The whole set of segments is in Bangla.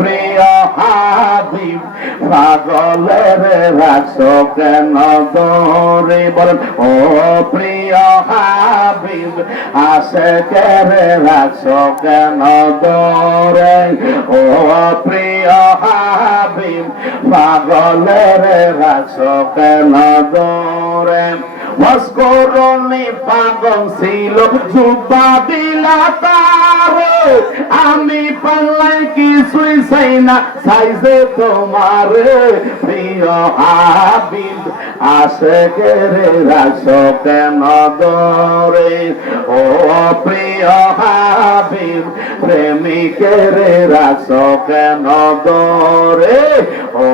প্রিয় হাবিব, পাগলের রাখছো কেন দৌড়ে? বলেন, ও প্রিয় হাবিব আসে কেরে রাখছো কেন দৌড়ে? ও প্রিয় হাবিব, পাগলের রাখছো কেন দৌড়ে? মস্করণে পাগল ছিল জুব্বা দিলা তার। আমি পাল্লাই কিছুই চাই না চাইছে তোমার। প্রিয় হাবিব আসে কেরে রাস কেন দরে? ও প্রিয় হাবিব প্রেমিকের রাস কেন দরে? ও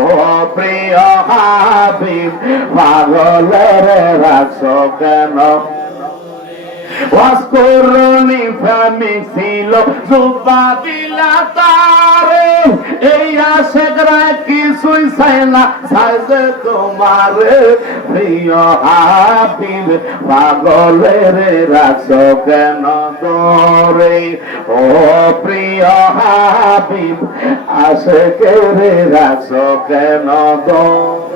প্রিয় হাবিব, পাগলের রাস কেন ওয়াসকরণি ফ্যামি ছিল, জুব্বা দিলা তারে। এই আশেকরা কিছুই চাই না চাইছে তোমার। প্রিয় হাবিব, পাগলের রাস কেন দরে ও প্রিয় হাবিব, আশেকের রাস কেন দরে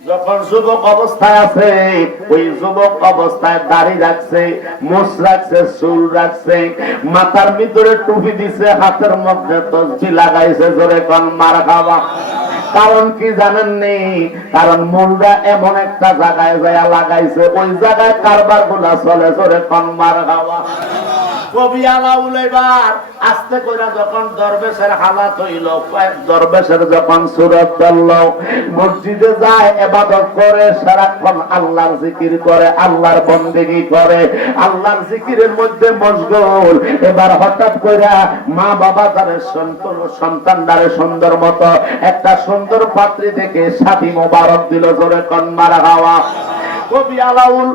যখন যুবক অবস্থায় আছে, ওই যুবক অবস্থায় দাড়ি রাখছে মোষ রাখছে, চুল রাখছে, মাথার ভিতরে টুপি দিছে, হাতের মধ্যে তসবি লাগাইছে, জোরে কোন, মার খাওয়া কারণ কি জানেন নি কারণ মুলরা এমন একটা জায়গায় যায় লাগাইছে, ওই জায়গায় কারবারগুলা চলে, জোরে কোন, মার খাওয়া কবি এবার আস্তে যখন দরবেশের হালাত হইল দরবেশের যখন সুরত ধরল, মসজিদে যায়, এবাদত করে, সারাক্ষণ আল্লাহর জিকির করে, আল্লাহর বন্দেগি করে, আল্লাহর জিকিরের মধ্যে মশগুল। এবার হঠাৎ কইরা মা বাবা তার সন্তান দ্বারে সুন্দর মতো একটা সুন্দর পাত্রী থেকে সাথী মোবারক দিল জোরে কন্মার হাওয়া। কবি আলাউল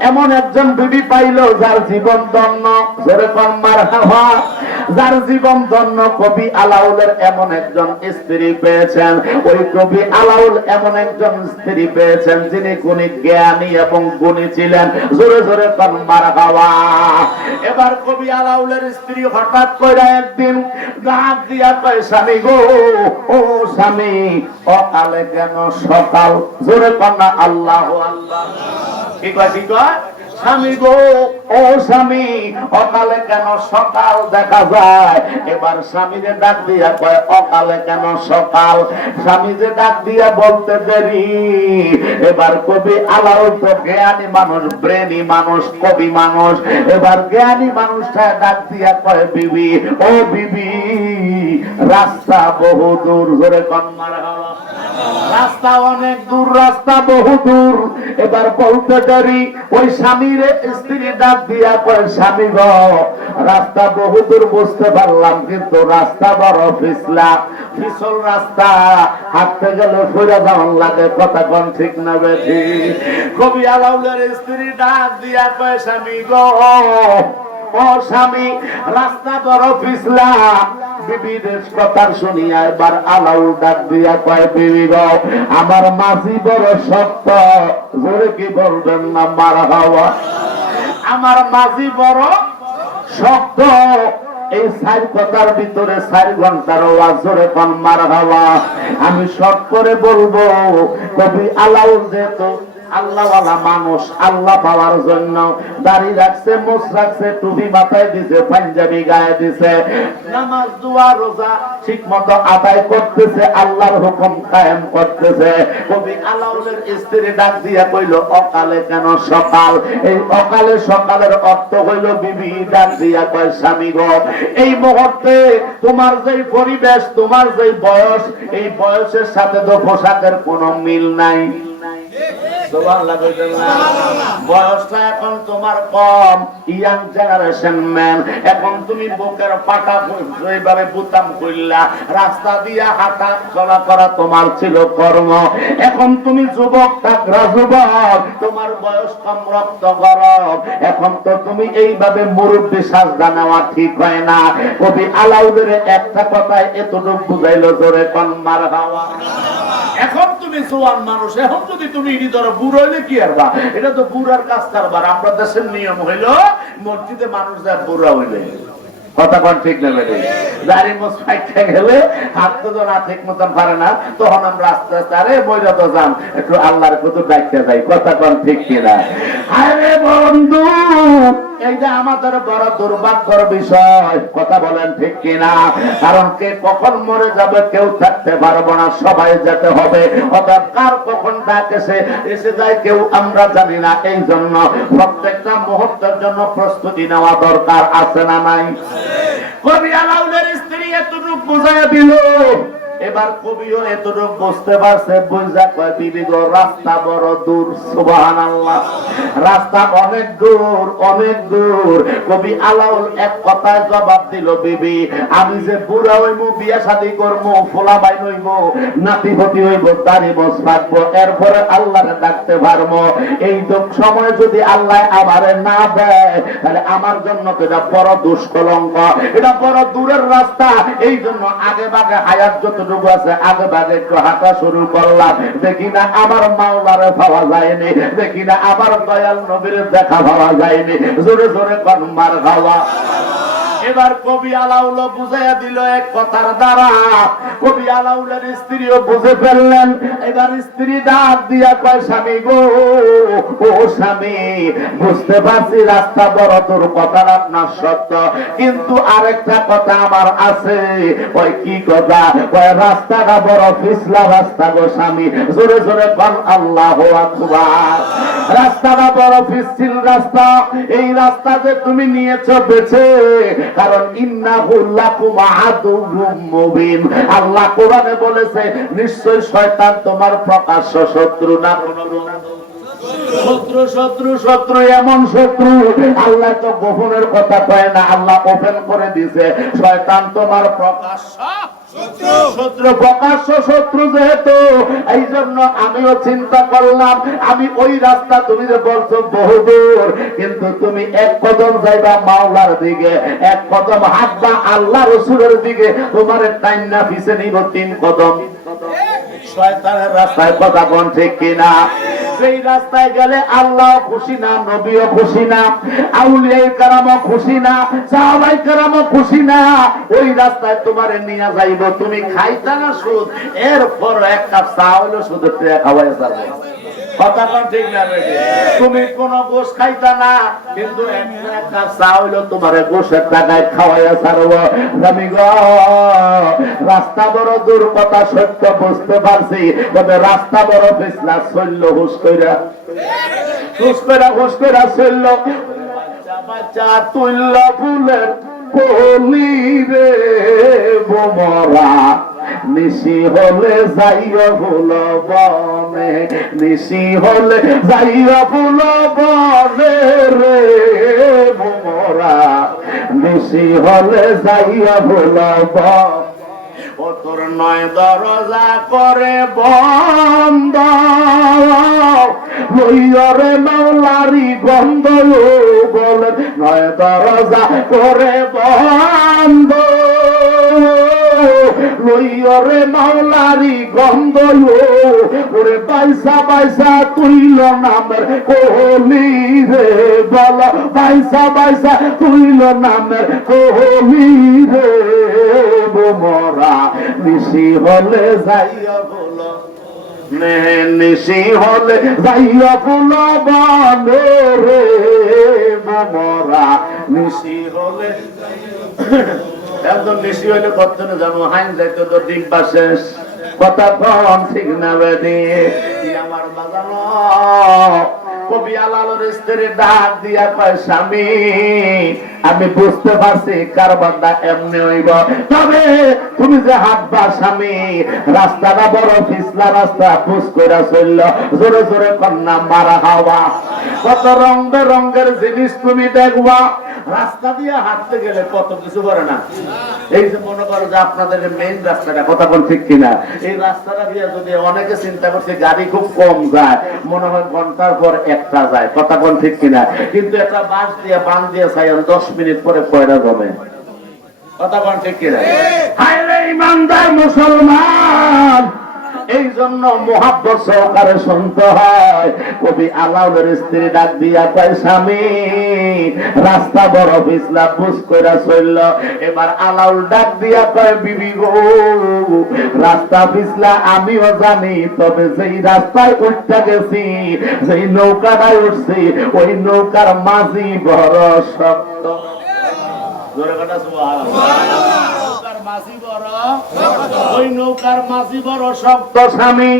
এমন একজন বিবি পাইল যার জীবন দন্ন জোরে মার হাওয়া যার জীবন ধন্য কবি আলাউলের এমন একজন স্ত্রী পেয়েছেন। ওই কবি আলাউল এমন একজন স্ত্রী পেয়েছেন যিনি গুণী, জ্ঞানী এবং গুণী ছিলেন। জোরে জোরে কন্মার হাওয়া এবার কবি আলাউলের স্ত্রী হঠাৎ করে একদিন ডাক দিয়া কয়, স্বামী গো, ও স্বামী অকালে কেন সকাল? জোরে কন্যা আল্লাহ আল্লাহ কি কয় কি কয়? স্বামী গো, ও স্বামী, অকালে কেন সকাল দেখা যায়? এবার স্বামী যে ডাক দিয়া কয়, অকালে কেন সকাল? স্বামী যে ডাক দিয়া বলতে দেরি। এবার কবি আলাউ তো জ্ঞানী মানুষ ব্রেনি মানুষ, কবি মানুষ। এবার জ্ঞানী মানুষটা ডাক দিয়া কয়, বিবি, ও বিবি, রাস্তা বহু দূর, ধরে কন্মার হওয়া রাস্তা অনেক দূর, রাস্তা বহু দূর। এবার বলতে দেরি ওই স্বামীর স্ত্রী ডাক দিয়া কয়, স্বামী রাস্তা বহু দূর বুঝতে পারলাম, কিন্তু রাস্তা বড় পিছলা পিছল রাস্তা, হাঁটতে গেলে ফিরে যাওয়ার লাগে, কথা কোন ঠিক না বেঠি? কবি আলাউলের স্ত্রী ডাক দিয়া কয়, স্বামী গ স্বামী, রাস্তা শুনিয়া এবার ডাক দিয়া কয়, বিবি আমার মাঝি বড় শক্ত। জোরে কি বলবেন না, মার হাওয়া আমার মাঝি বড় শক্ত। এই চার কথার ভিতরে চার ঘণ্টার ওয়াজ জোরে কন মার হাওয়া আমি শর্ট করে বলব, কবি আলাউ যেহেতু আল্লাহওয়ালা মানুষ, আল্লাহ পাওয়ার জন্য। দাড়ি রাখছে রাখছে, টুপি মাথায় দিছে, পাঞ্জাবি গায়ে দিছে। নামাজ রোজা ঠিক মতো আদায় করতেছে, আল্লাহর হুকুম কায়েম করতেছে। কবি আলাউলের স্ত্রী ডাক দিয়া কইল, অকালে কেন সকাল? এই অকালে সকালের অর্থ হইল, বিবি ডাক দিয়া কয়, স্বামী এই মুহূর্তে তোমার যেই পরিবেশ, তোমার যেই বয়স, এই বয়সের সাথে তো পোশাকের কোনো মিল নাই। সুবহানাল্লাহ? বয়সটা এখন তোমার কম। ইয়াং জেনারেশন ম্যান এখন তুমি বুকের পাটা এইভাবে বুতাম করলা রাস্তা দিয়া হাঁটা চলা করা তোমার ছিল কর্ম। এখন তুমি যুবক থাকরা যুবক তোমার বয়স কম রক্ত গরম। এখন তো তুমি এইভাবে মুরব্বী সাজদা নেওয়া ঠিক হয় না। কবি আলাউদের একটা কথায় এতটুকু বুঝাইলো জোরে কন্মার হাওয়া। এখন তুমি জোয়ান মানুষ, এখন যদি তুমি বুড়ো হইলে কি আর বা? এটা তো বুড়ার কাজ কারবার। আমরা দেশের নিয়ম হইল, মসজিদে মানুষ যায় বুড়া হইলে। কথা কোন ঠিক হাত না ঠিক না, তখন তো একটু কথা ঠিক আরে বন্ধু এই যে আমাদের বড় দুর্ভাগ্যর বিষয়, কথা বলেন ঠিক কিনা? কারণ কে কখন মরে যাবে কেউ থাকতে পারব না, সবাই যেতে হবে। অর্থাৎ কার কখন ডাক এসে যায় কেউ আমরা জানি না। এই জন্য প্রত্যেকটা মুহূর্তের জন্য প্রস্তুতি নেওয়া দরকার, আছে না নাই? কবি আলাউলের স্ত্রী এতটুকু বুঝাইয়া দিল এবার কবিও এতটুকু বুঝতে পারছে, বুঝা কয়, বিবি গো, রাস্তা বড় দূর সুবাহান আল্লাহ রাস্তা অনেক দূর অনেক দূর। কবি আলাউল এক কথায় জবাব দিল, বিবি, আমি যে বুড়া হইমু, বিয়া শাদি করব ফোলা বাই হইব নাতি ভতি হইব দাড়ি বস রাখব এরপরে আল্লাহরে ডাকতে পারব। এই দুঃখ সময় যদি আল্লাহ আমারে না দেয়, তাহলে আমার জন্য তো এটা বড় দুষ্কলঙ্ক। এটা বড় দূরের রাস্তা। এই জন্য আগে বাগে হায়াত যতটুকু আছে, আগে বাগে একটু হাঁটা শুরু করলাম। দেখি না আমার মাওলারে পাওয়া যায়নি। দেখি না আমার দয়াল নবীর দেখা পাওয়া যায়নি। জোরে জোরে কনমার খাওয়া এবার কবি আলাউল বুঝাইয়া দিল, এক কথার দ্বারা কবি আলাউলের স্ত্রীও বুঝে ফেললেন, এবার স্ত্রী ডাক দিয়া কয়, স্বামী গো, ও স্বামী, বুঝতে পারছি রাস্তা বড় দূর কথা আপনার সত্য, কিন্তু আরেকটা কথা আমার আছে। ওই কি কথা? ওই রাস্তাটা বড় পিছলা রাস্তা গো স্বামী, জোরে জোরে বল, আল্লাহ আকবার। রাস্তাটা বড় পিছিল রাস্তা, এই রাস্তা যে তুমি নিয়েছো বেছে, কারণ ইন্নাহুল্লাকুম আদুউম মুবিন, আল্লাহ কোরআনে বলেছে নিশ্চয় শয়তান তোমার প্রকাশ্য শত্রু না। শত্রু শত্রু শত্রু, এমন শত্রু, আল্লাহ তো গোপনের কথা কয় না, আল্লাহ ওপেন করে দিছে শয়তান তোমার প্রকাশ্য শত্রু প্রকাশ্য শত্রু যেহেতু এই জন্য আমিও চিন্তা করলাম আমি ওই রাস্তা তুমি যে বলছো বহুদূর কিন্তু তুমি এক কদম যাইবা মাওলার দিকে এক কদম হাঁটবা আল্লাহ রসুলের দিকে তোমার টাইম না পিছে নিব তিন কদম। শয়তানের রাস্তায় কথা কোন ঠিক কিনা? সেই রাস্তায় গেলে আল্লাহ খুশি না, নবীও খুশি না, আউলিয়াই কারামও খুশি না, সাহাবাই কারামও খুশি না, ওই রাস্তায় তোমারে নিয়ে যাইব, তুমি খাইতা না সুদ, এরপর এক কাপ চা হইল শুধু খাওয়াই যাবে রাস্তা বড় দূর কথা সত্য বুঝতে পারছি, তবে রাস্তা বড় ফেসলা চলল হুস কইরা হুস কইরা চলল বাচ্চা তুল্য ফুলের কলি রে বোমরা। নিশি হলে যাইয়া ফুল বনে, নিশি হলে যাইয়া ফুল বনে রে বোমরা। নিশি হলে যাইয়া ফুল বন। ও তোর নয় দরজা করে বন্ধ। লইয়রে মাওলারি গন্ধ বলে নয় দরজা করে বন্ধ। লইয়রে মাওলারি গন্ধ ওরে বাইসা বাইসা তুইল নামের কোহলি রে বল। বাইসা বাইসা তুইল নামের কোহলি রে বোমরা নিশি হলে যাইয়া বলো নিশি হলে যাইয়া ফুল বনে রে বোমরা নিশি হলে একদম নিশি হলে কতক্ষণে যাব হাইন যাইতে তো শেষ। কথা কম ঠিক না বেদি আমার বাজানো? আমি বুঝতে পারছি কার বান্দা এমনি হইব। তবে তুমি যে হাত বা স্বামী, রাস্তাটা বড় পিছলা রাস্তা, বুঝ কইরা চলল। জোরে জোরে কন্যা, মারা হাওয়া। কত রং বেরঙ্গের জিনিস তুমি দেখবা। রাস্তা দিয়ে হাঁটতে গেলে কত কিছু করে না। এই যে মনে করো যে আপনাদের মেইন রাস্তাটা, কথা কোন ঠিক কিনা? এই রাস্তাটা দিয়ে যদি অনেকে চিন্তা করছে, গাড়ি খুব কম যায়, মনে হয় ঘণ্টার পর একটা যায় কথা কোন ঠিক কিনা? কিন্তু একটা বাস দিয়ে বান দিয়ে চাই দশ মিনিট পরে পয়রা জমে। কথা কোন ঠিক কিনা? হায় রে ইমানদার মুসলমান! এই জন্য মহাব্বত সহকারে শুনতে হয়। কবি আলাউলের স্ত্রী ডাক দিয়া কয় স্বামী রাস্তা বড় পিছলা বুঝ কইরা চলল এবার আলাউল ডাক দিয়া কয় বিবি গো রাস্তা পিছলা আমিও জানি তবে যেই রাস্তায় উঠতে গেছি যেই নৌকাটায় উঠছি ওই নৌকার মাঝি বড় শক্ত। জোরে কথা সুবহানাল্লাহ। নৌকার মাঝি বড় ওই নৌকার শক্ত স্বামী।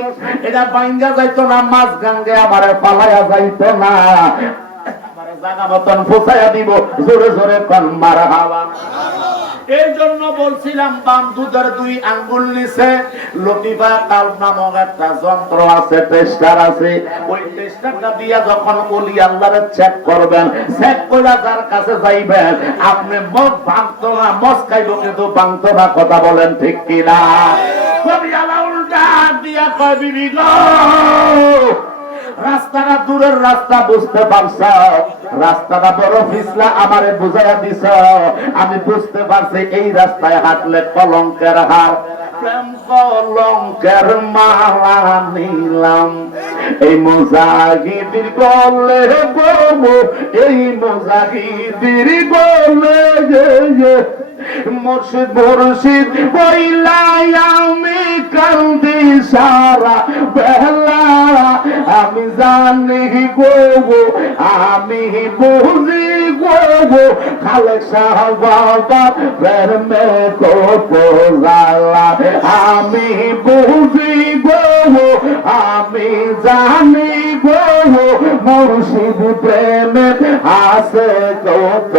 এটা বাইঙ্গা যাইত না, মাছ গাঙ্গে আমারে যাইতো না। জাগা মতন ফুসাইয়া দিব, জোরে জোরে কন মারা হাওয়া এই জন্য বলছিলাম, বাম দুধের দুই আঙ্গুল লতিফা নামক একটা যন্ত্র আছে টেস্টার আছে। ওই টেস্টারটা দিয়া যখন ওলি আল্লাহরে চেক করবেন চেক কইরা যার কাছে যাইবেন, আপনি মদ ভাঙতো না, মদ খাইব কিন্তু ভাঙতো না, কথা বলেন ঠিক কিনা? কবি দিয়া গো রাস্তাটা দূরের রাস্তা, বুঝতে পারছ? রাস্তাটা বড় পিছলা আমারে বুঝাইয়া দিছ। আমি বুঝতে পারছি এই রাস্তায় হাঁটলে কলঙ্কের হার। কলঙ্কের মালা নিলাম। এই মোজাহিদির গলে বমু এই মোজাহিদির গলে মুর্শিদ মুর্শিদ আমি কান্দি সারা বেলা। আমি জানি আমি বুঝি গো বাবা প্রেমে আমি বুঝি গো আমি জানি গো মুর্শিদ প্রেমে আছে কত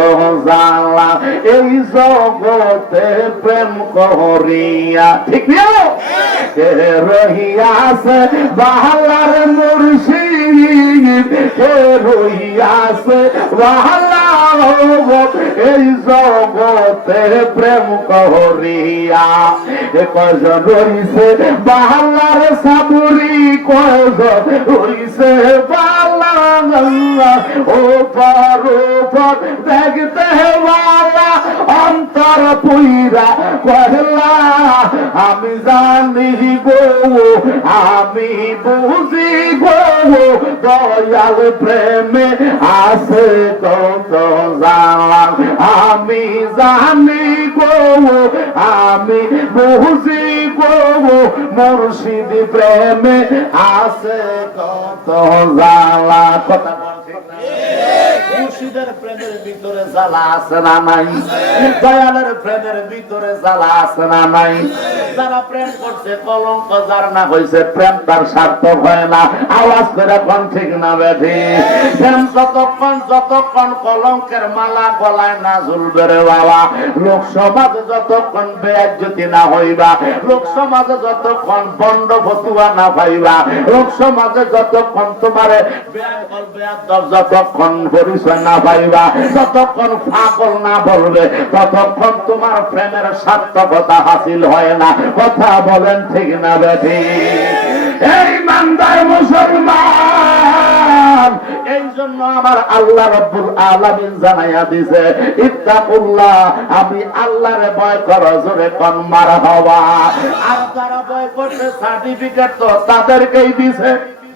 জালা এই জগতে প্রেম করিয়া ঠিক কে রহিয়াছে বাহালার মুর্শিদ? কে রহিয়াছে বাহালা এই জগতে প্রেম করিয়া কজন রইছে? বাহালার সাবুরি কজন রইছে? বালা ও পার পর দেখতে বালা অন্তর পুইরা কহলা, আমি জানি গো, আমি বুঝি গো, দয়াল প্রেমে আছে কত জালা আমি জানি গো, আমি বুঝি গো, মুর্শিদ প্রেমে আছে কত জালা কথা মুর্শিদের প্রেমের ভিতরে জ্বালা আছে না নাই? দয়ালের প্রেমের ভিতরে জ্বালা আছে না নাই? যারা প্রেম করছে কলঙ্ক যার না হয়েছে প্রেম তার সার্থক হয় না। আওয়াজ করে কোন ঠিক না বেঠি? প্রেম যতক্ষণ যতক্ষণ কলঙ্কের মালা গলায় না ঝুলবে রে বাবা। লোক সমাজে যতক্ষণ বেয়াজ্জতি না হইবা লোক সমাজে যতক্ষণ বন্ড ফতুয়া না পাইবা লোক সমাজে যতক্ষণ তোমারে যতক্ষণ পরিচয় না পাইবা। ততক্ষণ পাগল না বলবে, ততক্ষণ তোমার প্রেমের সার্থকতা হাসিল হয় না। কথা বলেন ঠিক না বেঠি। এই মান্দার মুসলমান, এই জন্য আমার আল্লাহ রব্বুল আলামিন জানাইয়া দিছে, ইত্তাকুল্লাহ, আমি আল্লাহরে ভয় করো, জোরে কোন মার হওয়া আর ভয় সার্টিফিকেট তো তাদেরকেই দিছে।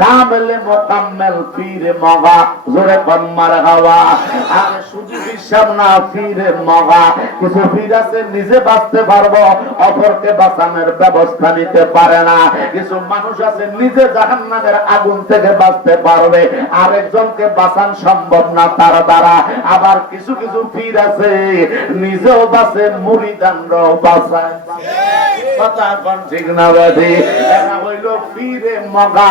কামেলে মোকাম্মেল পীরে মগা জোরে কন মার হাওয়া। আর শুধু হিসাব না পীরে মগা। কিছু পীর আছে নিজে বাঁচতে পারব অপরকে বাঁচানোর ব্যবস্থা নিতে পারে না। কিছু মানুষ আছে নিজে জাহান্নামের আগুন থেকে বাঁচতে পারবে। আরেকজনকে বাঁচান সম্ভব না তার দ্বারা। আবার কিছু কিছু পীর আছে নিজেও বাঁচে মুড়িদানরাও বাঁচায়। কথা ঠিক না বাদি এরা হইল পীরে মগা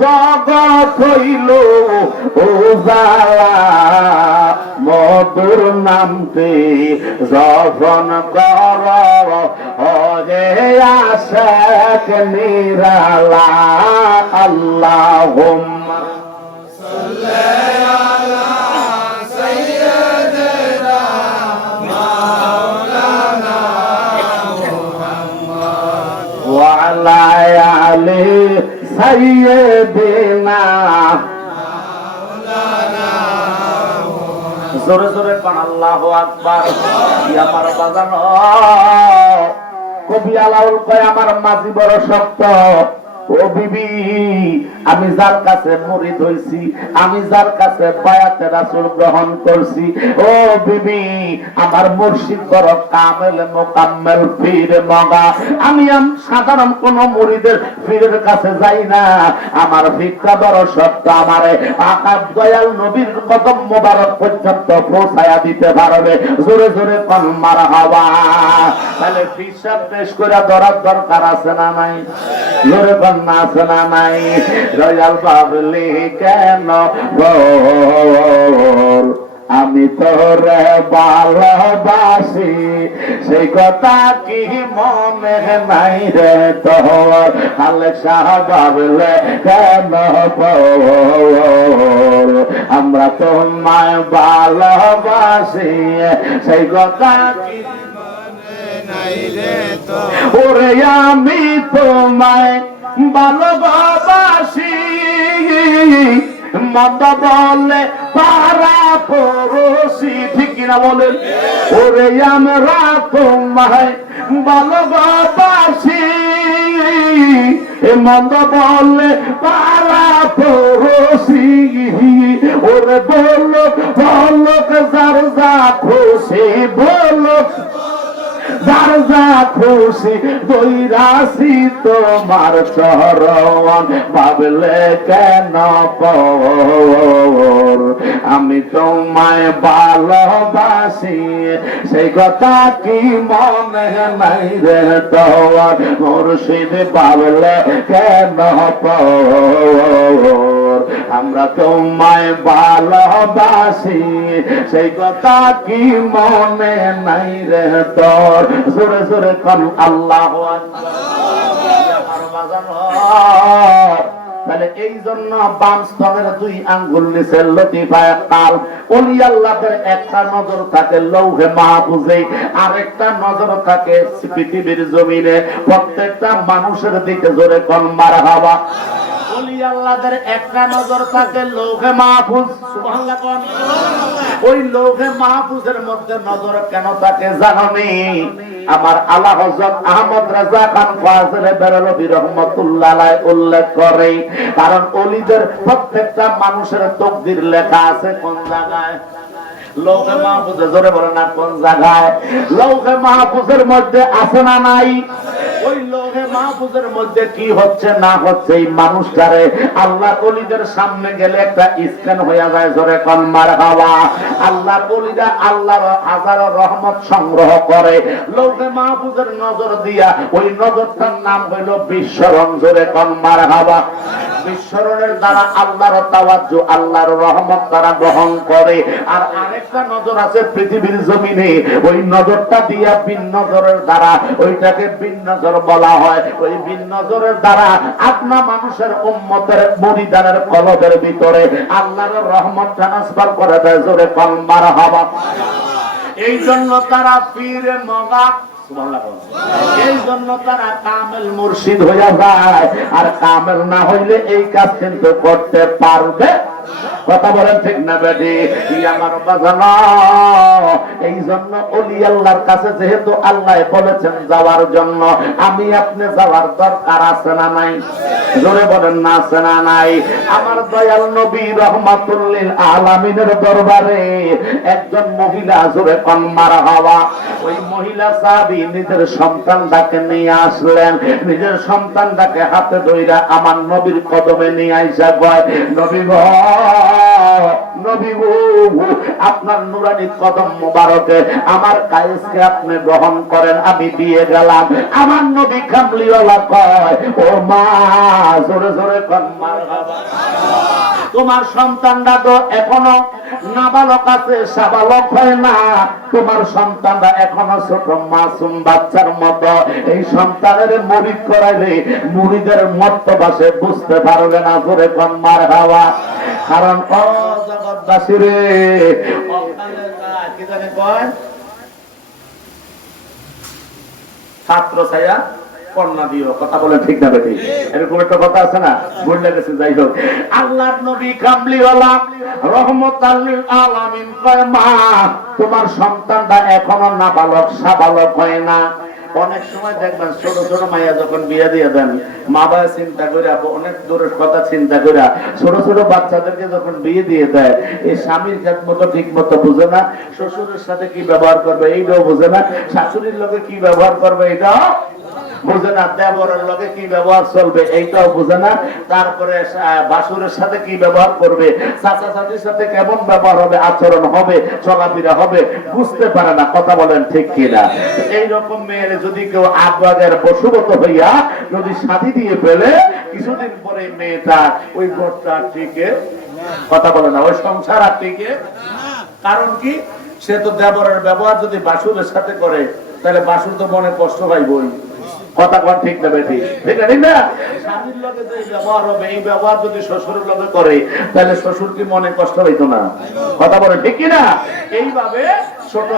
জগৎ হইল উজালা মধুর নামতে যখন কর হরে আশেক নিরালা আল্লাহ وعلى آل সৈয়দিনা জোরে জোরে পান আল্লাহ আকবার। আমার বাজানো। কবি আলাউল কয়, আমার মাঝি বড় শক্ত। ও বিবি, আমি যার কাছে মুরিদ হইছি আমি যার কাছে বায়াতে রাসূল গ্রহণ করছি। ও বিবি, আমার মুর্শিদ বড় কামেল, মোকাম্মেল পীর মগা। আমি সাধারণ কোন মুরিদের পীরের কাছে যাই না। আমার ভিক্ষা বড় সত্য আমারে। আকাশ দয়াল নবীর কদম মোবারক পর্যন্ত পৌঁছায়া দিতে পারবে। জোরে জোরে কোন, মারা হওয়া। তাহলে হিসাব পেশ করে ধরার দরকার আছে না নাই? জোরে কোন না আছে না নাই দয়াল বাবলি কেন বল আমি তোরে ভালোবাসি, সেই কথা কি মনে নাই রে তোর? আলে শাহ বাবলে কেন বল আমরা তোমায় ভালোবাসি, সেই কথা কি ওরে আমি তোমায় ভালোবাসি। মন্দ বলে পারা পড়োশি, ঠিক কিনা বলেন? ওরে আমরা তোমায় ভালোবাসি। মন্দ বললে পারা পড়োশি। ওরে বলো বলো, যার যা খুশি বলো। যার খুশি দৈরাসি তোমার চরণ, ভাবলে কেন আমি তোমায় ভালোবাসি, সেই কথা কি মনে নাই রে তোমার? মুর্শিদ ভাবলে কেন পর? আমরা তোমায় ভালোবাসি। সেই কথা কি মনে নাই রে তোর? জোরে জোরে কন, আল্লাহ তাহলে এই জন্য দুই আঙ্গুল লতিফায় কাল অলি একটা নজর থাকে লৌহে মাহফুজে নজর থাকে পৃথিবীর জমিনে। প্রত্যেকটা মানুষের দিকে জোরে কন মার হাওয়া আল্লাহদের একটা নজর থাকে লৌহে মাহফুজ। ওই লৌহে মাহফুজের মধ্যে নজর কেন থাকে আমার আলা হযরত আহমদ রাজা খান ফাজলে উল্লেখ করে, কারণ অলিদের প্রত্যেকটা মানুষের তকদির লেখা আছে কোন জায়গায়? লৌহে মাহফুজে, জোরে বলে না কোন জায়গায়? লৌহে মাহফুজের মধ্যে আছে না নাই? ওই লৌহে মাহফুজের মধ্যে কি হচ্ছে না হচ্ছে, এই মানুষটারে আল্লাহ অলিদের সামনে গেলে একটা স্ক্যান হয়ে যায়, জোরে কনমার হাওয়া আল্লাহর অলিরা আল্লাহর হাজারো রহমত সংগ্রহ করে। লৌহে মাহফুজের নজর দিয়া ওই নজরটার নাম হইল বিশ্বরণ জোরে কনমার হাওয়া বিশ্বরণের দ্বারা আল্লাহর তাওয়াজ্জু, আল্লাহর রহমত তারা গ্রহণ করে। আর আরেকটা নজর আছে পৃথিবীর জমিনে, ওই নজরটা দিয়া বিন নজরের দ্বারা, ওইটাকে বিন নজর বলা হয়। ওই নজরের দ্বারা আপনা মানুষের উম্মতের কলবের ভিতরে আল্লাহর রহমত ট্রান্সফার করে দেয় জোরে কলমার হবা এই জন্য তারা পীরে মগা এই জন্য তারা কামেল মুর্শিদ হইয়া যায়। আর কামেল না হইলে এই কাজ কিন্তু করতে পারবে কথা বলেন ঠিক না আমার বাজানো? এই জন্য অলি আল্লাহর কাছে যেহেতু আল্লাহ বলেছেন যাওয়ার জন্য, আমি আপনি যাওয়ার দরকার আছে না নাই? জোরে বলেন না আছে না নাই? আমার দয়াল নবী রহমাতুল্লিল আলামিনের দরবারে একজন মহিলা জোরে কন্মার হওয়া। ওই মহিলা সাহাবী নিজের সন্তানটাকে নিয়ে আসলেন। নিজের সন্তানটাকে হাতে ধইরা আমার নবীর কদমে নিয়ে আইসা কয়, নবী গো আপনার নুরানি কদম মোবারকে আমার কায়েসকে আপনি গ্রহণ করেন, আমি দিয়ে গেলাম। আমার নবী কামলিওয়ালা কয়, ও মা, জোরে জোরে কন তোমার সন্তানরা তো এখনও নাবালক আছে, সাবালক হয় না। তোমার সন্তানরা এখনও ছোট মাসুম বাচ্চার মতো। এই সন্তানের মরিদ করাইলে মুড়িদের মত্তবাসে বুঝতে পারবে না করে কন্মার হাওয়া কারণ ও জগৎবাসী রে। ছাত্র ছায়া, কন্যা দিও, কথা বলে ঠিক না বেটি? এরকম একটা কথা আছে না? বললে গেছে যাই হোক। নবী কামলিওয়ালা রহমত আলামিন কয়, মা, তোমার সন্তানটা এখনও না বালক সাবালক হয় না। অনেক সময় দেখবেন ছোট ছোট মাইয়া যখন বিয়ে দিয়ে দেন, মা বাবা চিন্তা করে অনেক দূরের কথা চিন্তা করে, ছোট ছোট বাচ্চাদেরকে যখন বিয়ে দিয়ে দেয়, এই স্বামীর জাত মতো, ঠিক মতো বুঝে না, শ্বশুরের সাথে কি ব্যবহার করবে, এইটাও বুঝে না, শাশুড়ির লোকে কি ব্যবহার করবে, এটাও বুঝে না দেবরের লগে কি ব্যবহার চলবে, এইটাও না। তারপরে বাসুরের সাথে কি ব্যবহার করবে চাচা চাচির সাথে কেমন ব্যবহার হবে, আচরণ হবে হবে, বুঝতে পারে না, কথা বলেন ঠিক কিনা। এইরকম মেয়ের যদি কেউ বসুগত হইয়া যদি শাদি দিয়ে ফেলে, কিছুদিন পরে মেয়েটা ওই ঘরটা টিকে। কথা বলে না, ওই সংসার আর টিকে। কারণ কি? সে তো দেবরের ব্যবহার যদি বাসুরের সাথে করে, তাহলে বাসুর তো মনে কষ্ট পাইবই। কথা ঠিক না বেটি? ঠিক না ঠিক না? স্বামীর ব্যবহার হবে, এই ব্যবহার যদি শ্বশুরের করে, তাহলে শ্বশুর কি মনে কষ্ট হইতো না? কথা বলে ঠিক এইভাবে ছোট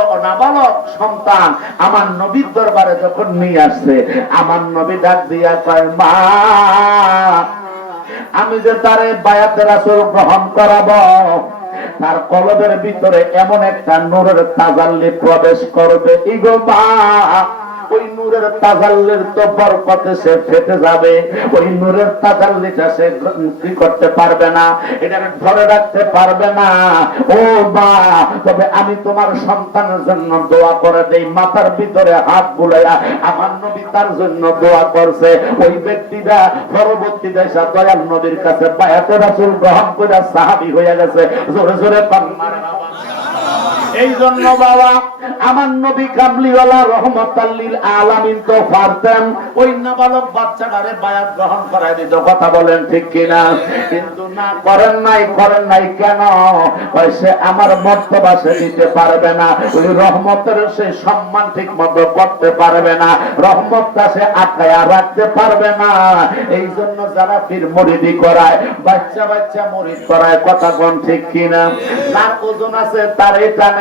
সন্তান আমার নবীর দরবারে যখন নিয়ে আসছে, আমার নবী ডাক দিয়া কয়, মা, আমি যে তারে বায়াতের আসল গ্রহণ করাবো, তার কলবের ভিতরে এমন একটা নূরের তাজাল্লি প্রবেশ করবে। ইগো মা নূরের তাজাল্লির তো বরকতে সে ফেটে যাবে। ওই নূরের তাজাল্লিটা সে কি করতে পারবে না এটা ধরে রাখতে পারবে না। ও মা, তবে আমি তোমার সন্তানের জন্য দোয়া করে দেই, মাথার ভিতরে হাত বুলাইয়া আমার নবী তার জন্য দোয়া করছে। ওই ব্যক্তিটা পরবর্তী দেশা দয়াল নবীর কাছে বায়াতে রাসূল গ্রহণ করে সাহাবী হয়ে গেছে। জোরে জোরে কন্যার এই জন্য বাবা, আমার নবী কামলিওয়ালা রহমতাল্লিল আলামিন তো পারতেন ওই নাবালক বাচ্চাটারে বায়াত গ্রহণ করাই দিত, কথা বলেন ঠিক কিনা? কিন্তু না, করেন নাই করেন নাই কেন? সে আমার মর্তবা সে দিতে পারবে না। ওই রহমতের সে সম্মান ঠিক মতো করতে পারবে না। রহমতটা সে আটকায়া রাখতে পারবে না। এই জন্য যারা ফির মরিদি করায়, বাচ্চা বাচ্চা মরিদ করায়, কথা কোন ঠিক কিনা? তার ওজন আছে তার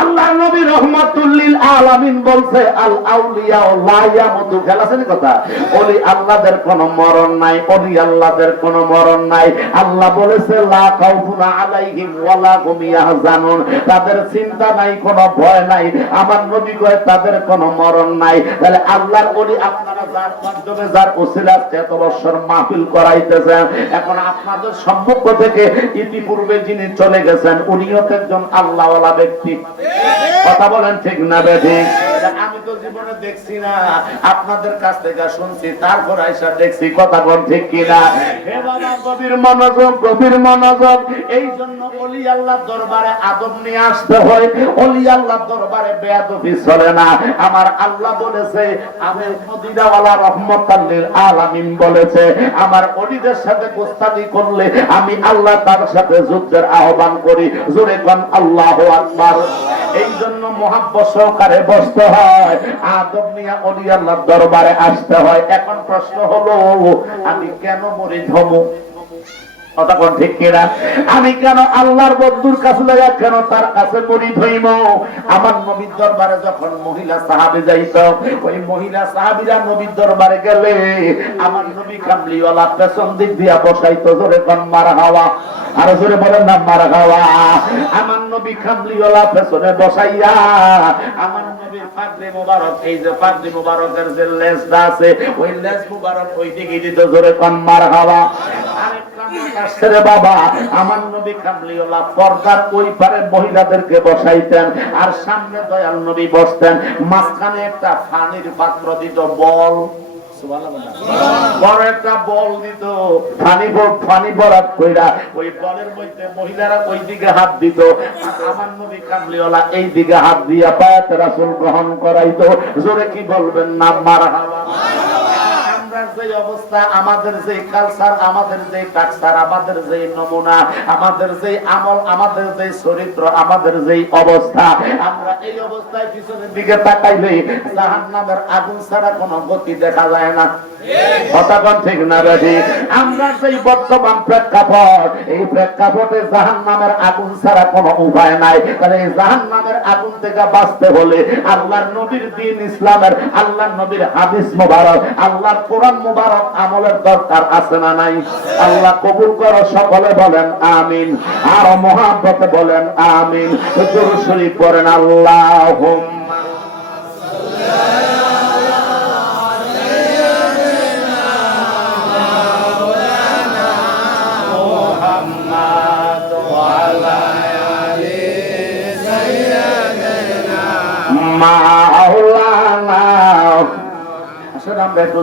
আল্লাহ নবী রহমাতুল্লিল আলামিন বলছে, আল আউলিয়া লা ইয়ামুতু খেলাছেন কথা? ওলি আল্লাহদের কোনো মরণ নাই ওলি আল্লাহদের কোনো মরণ নাই। আল্লাহ বলেছে, লা খাউফুন আলাইহিম ওয়ালা হুম ইয়াহজানুন। তাদের চিন্তা নাই, কোনো ভয় নাই। আমার নবী কয়, তাদের কোনো মরণ নাই। তাহলে আল্লাহর ওলি আপনারা যার মাধ্যমে যার ওসিলা এত বছর মাহফিল করাইতেছেন, এখন আপনাদের সম্মুখ থেকে ইতিপূর্বে যিনি চলে গেছেন, উনিও একজন আল্লাহওয়ালা ব্যক্তি। কথা বলেন ঠিক না বেঠিক। আমি তো জীবনে দেখছি না। আপনাদের কাছ থেকে শুনছি, তারপর আইসা দেখছি, কথা বল ঠিক কিনা? হে বাবা, গভীর মনোযোগ গভীর মনোযোগ। এই জন্য অলি আল্লাহ দরবারে নিয়ে আসতে হয়। অলি আল্লাহ দরবারে বেয়াদবি চলে না। আমার আল্লাহ বলেছে আমি মদিনাওয়ালা আলামিন বলেছে, আমার অলিদের সাথে গোস্তানি করলে আমি আল্লাহ তার সাথে যুদ্ধের আহ্বান করি। জোরে কন, আল্লাহ আকবার। এই জন্য মহাব্বত সহকারে বসতে হয়। আদব নিয়ে অলিয়াল্লাহ দরবারে আসতে হয়। এখন প্রশ্ন হলো, আমি কেন মরি ধমু? কথা কোন ঠিক কিনা? আমি কেন আল্লাহর বন্ধুর কাছে লাগা কেন তার কাছে মরি ধইম আমার নবীর দরবারে যখন মহিলা সাহাবি যাইত, ওই মহিলা সাহাবিরা নবীর দরবারে গেলে আমার নবী কামলিওয়ালা পেছন দিক দিয়া বসাইতো, জোরে কোন, মার হাওয়া। আর জোরে বলেন না, মার হাওয়া। আমার নবী কামলিওয়ালা পেছনে বসাইয়া, আমার নবীর পাগড়ি মুবারক, এই যে পাগড়ি মুবারকের যে লেজটা আছে, ওই লেজ মুবারক ওই দিকে দিত, জোরে কোন, মার হাওয়া। আরেক বাবা, আমার নবী কামলিওয়ালা পর্দার ওই পারে মহিলাদেরকে বসাইতেন আর সামনে দয়াল নবী বসতেন। মাঝখানে একটা পানির পাত্র দিত, বল। বড় একটা বল দিত। কইরা ওই বলের মধ্যে দিকে হাত দিত। আমার নবী কামলিওয়ালা এই দিকে হাত দিয়া পায়াত রাসূল গ্রহণ করাইতো। জোরে কি বলবেন নাম মার হাওয়া আমরা যে অবস্থা, আমাদের যে কালচার আমাদের যে টাকসার আমাদের যে নমুনা, আমাদের যে আমল, আমাদের যে চরিত্র, আমাদের যে অবস্থা, আমরা এই অবস্থায় পিছনের দিকে তাকাইলে জাহান্নামের আগুন ছাড়া কোনো গতি দেখা যায় না। আমরা সেই বর্তমান প্রেক্ষাপট, এই প্রেক্ষাপটে জাহান্নামের আগুন ছাড়া কোনো উপায় নাই। তাহলে এই জাহান্নামের আগুন থেকে বাঁচতে হলে নবীর দিন ইসলামের, আল্লাহর নবীর হাদিস মোবারক, আল্লাহর কোরআন মোবারক আমলের দরকার আছে না নাই? আল্লাহ কবুল করো, সকলে বলেন আমিন। আর মহাব্বতে বলেন আমিন। হুজুর শরীফ পড়েন আল্লাহ মাওলানা। আসলে আমরা একটু